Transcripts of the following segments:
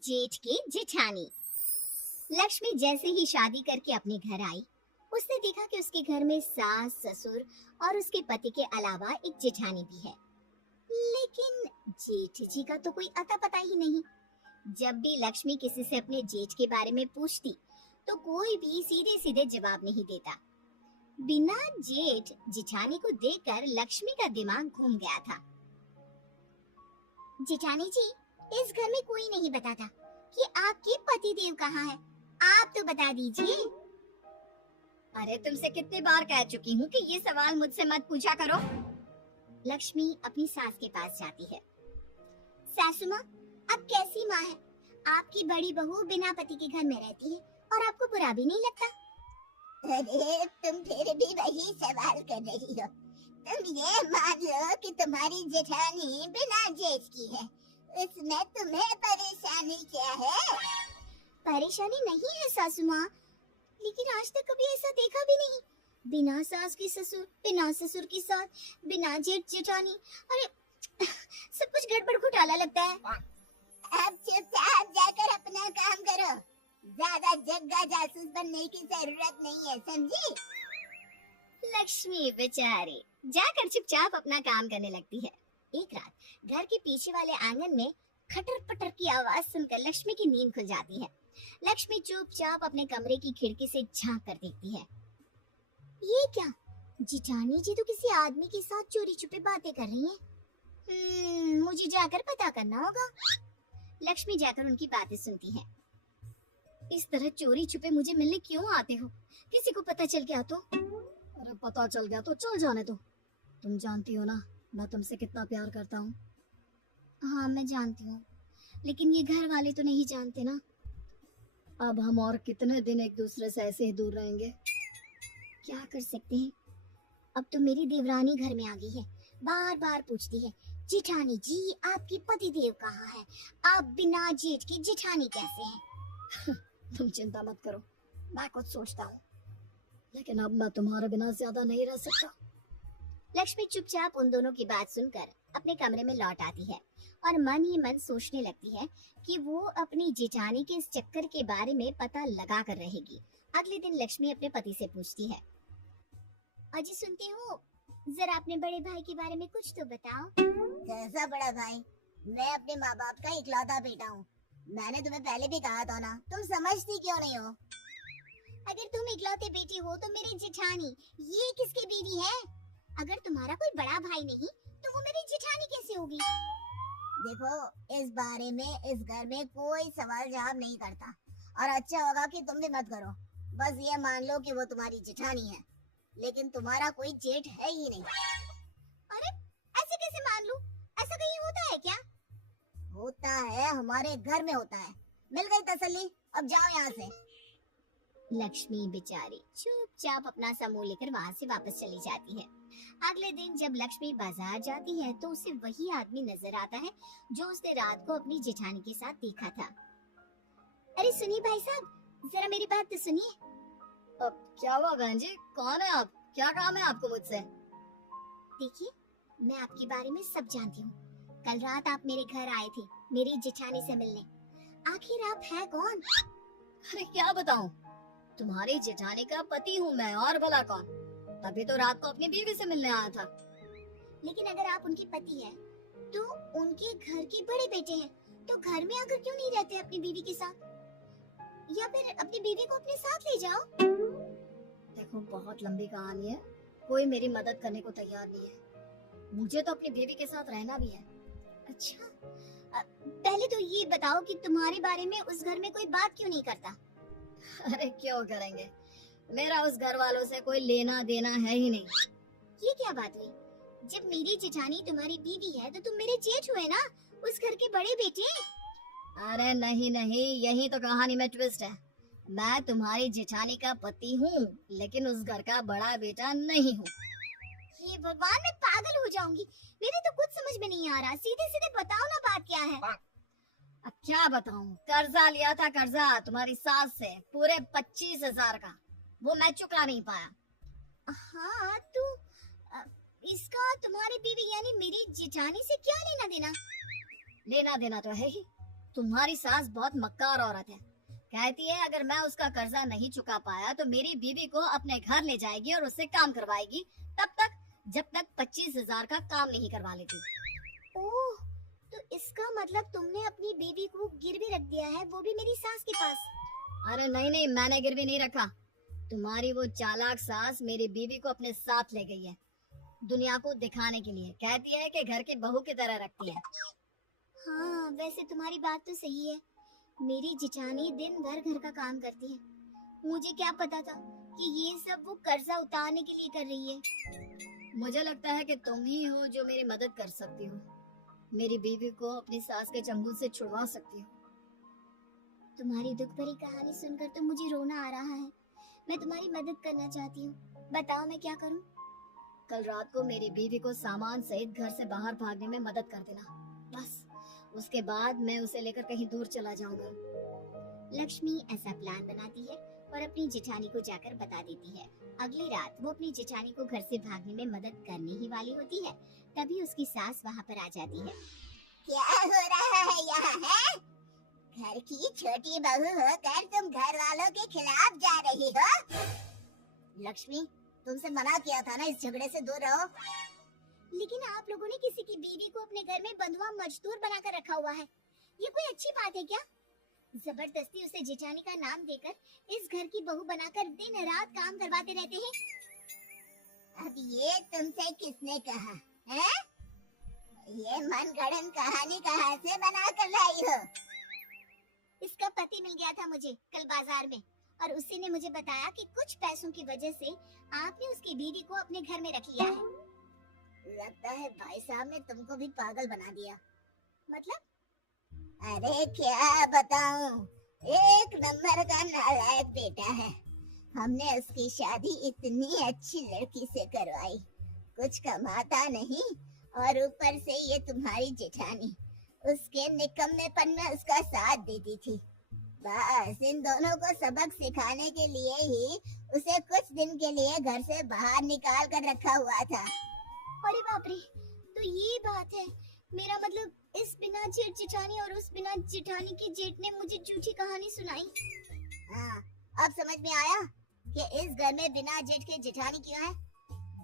जेठ की जेठानी। लक्ष्मी जैसे ही शादी करके अपने घर आई, उसने देखा कि उसके घर में सास ससुर और उसके पति के अलावा एक जेठानी भी है। लेकिन जेठ जी का तो कोई अता पता ही नहीं। जब भी लक्ष्मी किसी से अपने जेठ के बारे में पूछती तो कोई भी सीधे सीधे जवाब नहीं देता। बिना जेठ जेठानी को देखकर लक्ष्मी का दिमाग घूम गया था। जेठानी जी, इस घर में कोई नहीं बताता कि आपके पति देव कहाँ है। आप तो बता दीजिए। अरे तुमसे कितनी बार कह चुकी हूँ कि ये सवाल मुझसे मत पूछा करो। लक्ष्मी अपनी सास के पास जाती है। सासू माँ, अब कैसी माँ है? आपकी बड़ी बहू बिना पति के घर में रहती है और आपको बुरा भी नहीं लगता? अरे तुम फिर भी वही सवाल कर रही हो। तुम ये मान लो कि तुम्हारी जेठानी बिना जेठ की है, इसमें तुम्हें परेशानी क्या है? परेशानी नहीं है सासू माँ, लेकिन आज तक कभी ऐसा देखा भी नहीं। बिना सास की ससुर, बिना ससुर की सास, बिना जेठ जेठानी, अरे सब कुछ गड़बड़ घोटाला लगता है। अब चुपचाप जाकर अपना काम करो, ज्यादा जग्गा जासूस बनने की जरूरत नहीं है, समझी? लक्ष्मी बेचारी जाकर चुपचाप अपना काम करने लगती है। एक रात घर के पीछे वाले आंगन में खटर पटर की आवाज सुनकर लक्ष्मी की नींद खुल जाती है। लक्ष्मी चुपचाप अपने कमरे की खिड़की से झांक कर देखती है। ये क्या? जेठानी जी तो किसी आदमी के साथ चोरी छुपे बातें कर रही हैं। मुझे जाकर पता करना होगा। लक्ष्मी जाकर उनकी बातें सुनती है। इस तरह चोरी छुपे मुझे मिलने क्यों आते हो? किसी को पता चल गया तो? अरे पता चल गया तो चल जाने दो। तुम जानती हो ना मैं तुमसे कितना प्यार करता हूँ। हाँ मैं जानती हूँ, लेकिन ये घर वाले तो नहीं जानते ना। अब हम और कितने दिन एक दूसरे से ऐसे ही दूर रहेंगे? क्या कर सकते हैं? अब तो मेरी देवरानी घर में आ गई है, बार बार पूछती है, जेठानी जी आपकी पति देव कहाँ है? आप बिना जेठ की जेठानी कैसे हैं? तुम चिंता मत करो, मैं कुछ सोचता हूँ, लेकिन अब मैं तुम्हारे बिना ज्यादा नहीं रह सकता। लक्ष्मी चुपचाप उन दोनों की बात सुनकर अपने कमरे में लौट आती है और मन ही मन सोचने लगती है कि वो अपनी जेठानी के इस चक्कर के बारे में पता लगा कर रहेगी। अगले दिन लक्ष्मी अपने पति से पूछती है, अजी सुनती हूँ, जरा अपने बड़े भाई के बारे में कुछ तो बताओ। कैसा बड़ा भाई? मैं अपने माँ बाप का इकलौता बेटा हूँ। मैंने तुम्हें पहले भी कहा था ना, तुम समझती क्यों नहीं हो? अगर तुम इकलौते बेटी हो तो मेरी जेठानी ये किसकी बीवी है? अगर तुम्हारा कोई बड़ा भाई नहीं तो वो मेरी जेठानी कैसे होगी? देखो, इस बारे में इस घर में कोई सवाल जवाब नहीं करता, और अच्छा होगा कि तुम भी मत करो। बस ये मान लो कि वो तुम्हारी जेठानी है, लेकिन तुम्हारा कोई जेठ है ही नहीं। अरे ऐसे कैसे मान लूं? ऐसा कहीं होता है क्या? होता है, हमारे घर में होता है। मिल गई तसल्ली, अब जाओ यहाँ से। लक्ष्मी बेचारी चुपचाप अपना समूह लेकर वहाँ से वापस चली जाती है। अगले दिन जब लक्ष्मी बाजार जाती है तो उसे वही आदमी नजर आता है जो उसने रात को अपनी जेठानी के साथ देखा था। अरे सुनिए भाई साहब, जरा मेरी बात तो सुनिए। अब क्या हुआ बहन जी, कौन है आप? क्या काम है आपको मुझसे? देखिए, मैं आपके बारे में सब जानती हूँ। कल रात आप मेरे घर आए थे मेरी जेठानी से मिलने। आखिर आप है कौन? अरे क्या बताऊं, तुम्हारी जेठानी का पति हूँ मैं, और भला कौन? तभी तो रात को अपनी बीवी से मिलने आया था। लेकिन अगर आप उनके पति हैं, तो उनके घर के बड़े बेटे हैं, तो घर में आकर क्यों नहीं रहते अपनी बीवी के साथ? या फिर अपनी बीवी को अपने साथ ले जाओ। देखो, बहुत लंबी कहानी है, कोई मेरी मदद करने को तैयार नहीं है। मुझे तो अपनी बीवी के साथ रहना भी है। अच्छा, पहले तो ये बताओ कि तुम्हारे बारे में उस घर में कोई बात क्यों नहीं करता? अरे क्यों करेंगे, मेरा उस घर वालों से कोई लेना देना है ही नहीं। ये क्या बात हुई? जब मेरी जेठानी तुम्हारी बीवी है तो तुम मेरे जेठ हुए ना, उस घर के बड़े बेटे। अरे नहीं नहीं, यही तो कहानी में ट्विस्ट है। मैं तुम्हारी जेठानी का पति हूँ, लेकिन उस घर का बड़ा बेटा नहीं हूँ। ये भगवान, मैं पागल हो जाऊंगी। मेरे तो कुछ समझ में नहीं आ रहा। सीधे सीधे बताओ ना, बात क्या है? अब क्या बताऊं, कर्जा लिया था, कर्जा तुम्हारी सास से पूरे 25,000 का, वो मैं चुका नहीं पाया। हाँ तो इसका तुम्हारी बीवी यानी मेरी जेठानी से क्या लेना देना? लेना देना तो है ही, तुम्हारी सास बहुत मक्कार औरत है। कहती है अगर मैं उसका कर्जा नहीं चुका पाया तो मेरी बीवी को अपने घर ले जाएगी और उससे काम करवाएगी, तब तक जब तक 25,000 का काम नहीं करवा लेती। ओह, तो इसका मतलब तुमने अपनी बीवी को गिरवी रख दिया है, वो भी मेरी सास के पास। अरे नहीं नहीं, मैंने गिरवी नहीं रखा। तुम्हारी वो चालाक सास मेरी बीवी को अपने साथ ले गई है, दुनिया को दिखाने के लिए। कहती है कि घर की बहू की तरह रखती है। हाँ, वैसे तुम्हारी बात तो सही है। मेरी जिठानी दिन भर घर का काम करती है। मुझे क्या पता था कि ये सब वो कर्जा उतारने के लिए कर रही है। मुझे लगता है कि तुम ही हो जो मेरी मदद कर सकती हो। मेरी बीवी को अपनी सास के चंगुल से छुड़वा सकती हो। तुम्हारी दुख भरी कहानी सुनकर तो मुझे रोना आ रहा है। मैं तुम्हारी मदद करना चाहती हूँ, बताओ मैं क्या करूँ? कल रात को मेरी बीवी को सामान सहित घर से बाहर भागने में मदद कर देना, बस उसके बाद मैं उसे लेकर कहीं दूर चला जाऊंगा। लक्ष्मी ऐसा प्लान बनाती है और अपनी जेठानी को जाकर बता देती है। अगली रात वो अपनी जेठानी को घर से भागने में मदद करने ही वाली होती है, तभी उसकी सास वहाँ पर आ जाती है। क्या हो रहा है यहाँ है? घर की छोटी बहू होकर तुम घर वालों के खिलाफ जा रही हो? लक्ष्मी, तुमसे मना किया था ना इस झगड़े से दूर रहो। लेकिन आप लोगों ने किसी की बीवी को अपने घर में बंधुआ मजदूर बनाकर रखा हुआ है, ये कोई अच्छी बात है क्या? जबरदस्ती उसे जेठानी का नाम देकर इस घर की बहू बनाकर दिन रात काम करवाते रहते हैं। अब ये तुमसे किसने कहा है? ये मनगढ़ंत कहानी कहाँ से बना कर लाई हो? इसका पति मिल गया था मुझे कल बाजार में, और उसी ने मुझे बताया कि कुछ पैसों की वजह से आपने उसकी बीवी को अपने घर में रख लिया है। लगता है भाई साहब ने तुमको भी पागल बना दिया। मतलब? अरे क्या बताऊं, एक नंबर का नालायक बेटा है। हमने उसकी शादी इतनी अच्छी लड़की से करवाई, कुछ कमाता नहीं और ऊपर से ये तुम्हारी जेठानी उसके निकम्मेपन में उसका साथ देती थी। बस इन दोनों को सबक सिखाने के लिए ही उसे कुछ दिन के लिए घर से बाहर निकाल कर रखा हुआ था। अरे बाप रे, तो ये बात है। मेरा मतलब इस बिना जेठ जेठानी और उस बिना जेठानी के जेठ ने मुझे झूठी कहानी सुनाई। हाँ, अब समझ में आया कि इस घर में बिना जेठ के जेठानी क्यों है।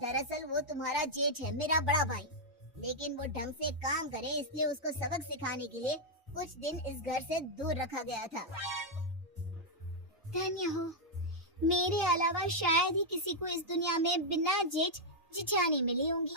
दरअसल वो तुम्हारा जेठ है, मेरा बड़ा भाई, लेकिन वो ढंग से काम करे इसलिए उसको सबक सिखाने के लिए कुछ दिन इस घर से दूर रखा गया था। धन्य हो, मेरे अलावा शायद ही किसी को इस दुनिया में बिना जेठ जेठानी मिली होंगी।